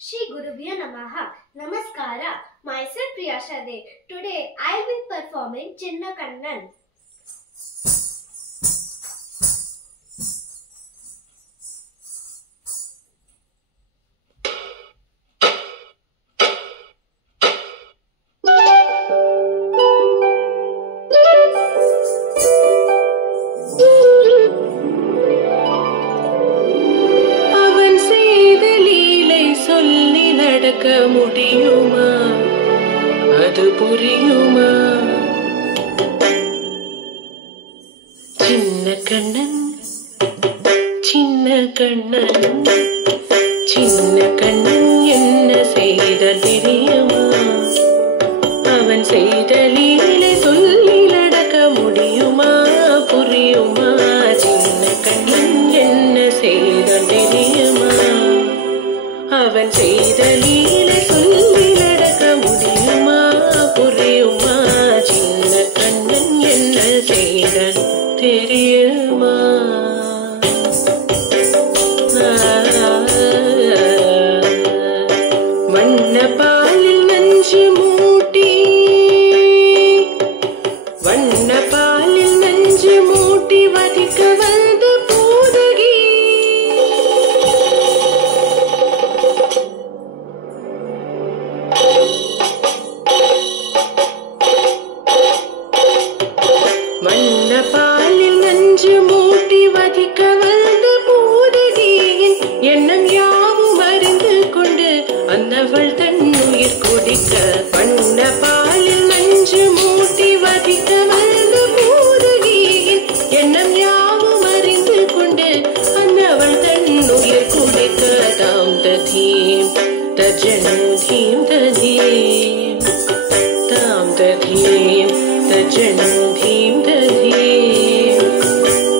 Shri Gurubhyo Namaha. Namaskara. Myself Priyasha De. Today I will be performing Chinna Kannan. முடியுமா அது புரியுமா சின்ன கண்ணன் சின்ன கண்ணன் சின்ன கண்ணன் என்ன செய்த தெரியுமா அவன் செய்த லீலை சொல்லி நடக்க முடியுமா புரியுமா சின்ன கண்ணன் என்ன செய்த தெரியுமா அவன் செய்த லீலை சொல்லி நடக்க முடியுமா புரியுமா சின்ன கண்ணன் என்ன செய்தான் தெரியுமா வண்ண பாலில் நஞ்சு மூட்டி வண்ண பாலில் நஞ்சு மூட்டி வதிக்க வந்த பூதகி வண்ண பாலில் நஞ்சு மூட்டி வதிக்க வந்த பூதகியின் எண்ணம் யாவும் அறிந்து கொண்டு அந்தவள் தன் உயிர் குடிக்க வண்ண பாலில் நஞ்சு மூட்டி வதிக்க வந்த பூதகியின் எண்ணம் யாவும் அறிந்து கொண்டு அந்தவள் தன் உயிர் குடிக்க தாம் ததீம் தஜனு தீம் ததீம் தாம் ததீம் தஜனு தீம் ததீம்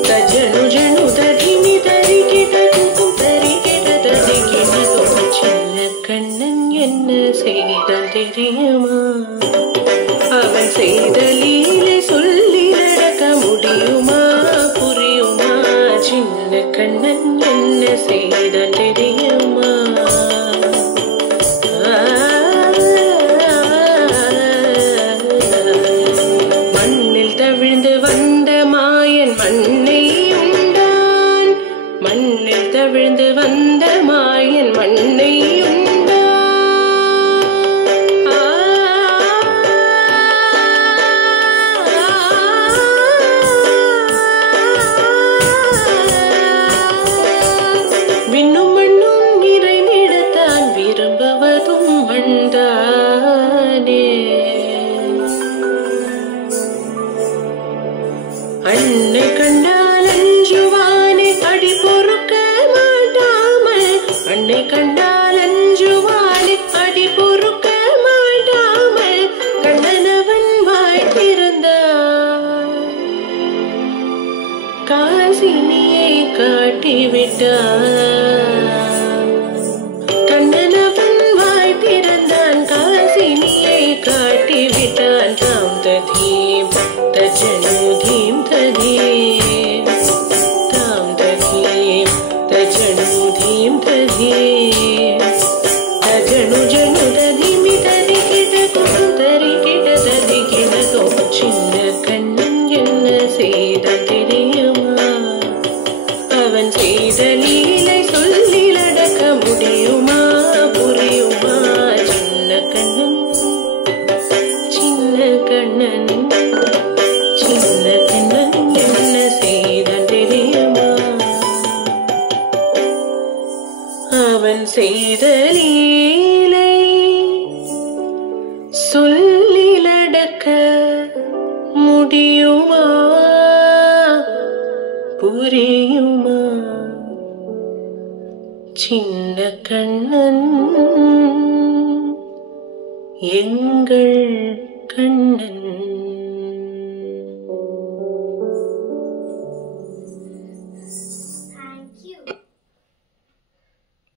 தஜனு ஜனு ததிமி தரிகிட துக்கும் தரிகிட ததிகிட துக்கும் சின்ன கண்ணன் என்ன செய்தான் தெரியுமா அவன் செய்த லீலை சொல்லி நடக்க முடியுமா புரியுமா சின்ன கண்ணன் என்ன செய்தான் தெரியுமா மண்ணில் தவிழ்ந்து வந்த மாயன் மண்ணை உண்டான் மண்ணில் தவிழ்ந்து வந்த மாயன் மண்ணை உண்டான் விண்ணும் மண்ணும் நிறைந்திடத்தான் விரும்புவதும் மண்தானே அன்னை கண்டால் அஞ்சுவானே அடி பொறுக்க மாட்டாமல் அன்னை கண்டால் அஞ்சுவானே அடி பொறுக்க மாட்டாமல் கண்ணனவன் வாய் திறந்தான் காசினியை காட்டிவிட்டான் கண்ணனவன் வாய் திறந்தான் காசினியை காட்டிவிட்டான் தாம் ததீம் தஜனு தீம் ததீம் தாம் ததீம் தஜனு தீம் ததீம் தஜனு ஜனு ததிமி தரிகிட துக்கும் தரிகிட ததிகிட துக்கும் சின்ன கண்ணன் என்ன செய்தான் தெரியுமா அவன் செய்த லீலை சொல்லி நடக்க முடியுமா புரியுமா சின்ன கண்ணன் சின்ன கண்ணன் சின்ன கண்ணன் என்ன செய்தான் தெரியுமா அவன் செய்த லீலை சொல்லி நடக்க முடியுமா புரியுமா சின்ன கண்ணன் எங்கள் கண்ணன்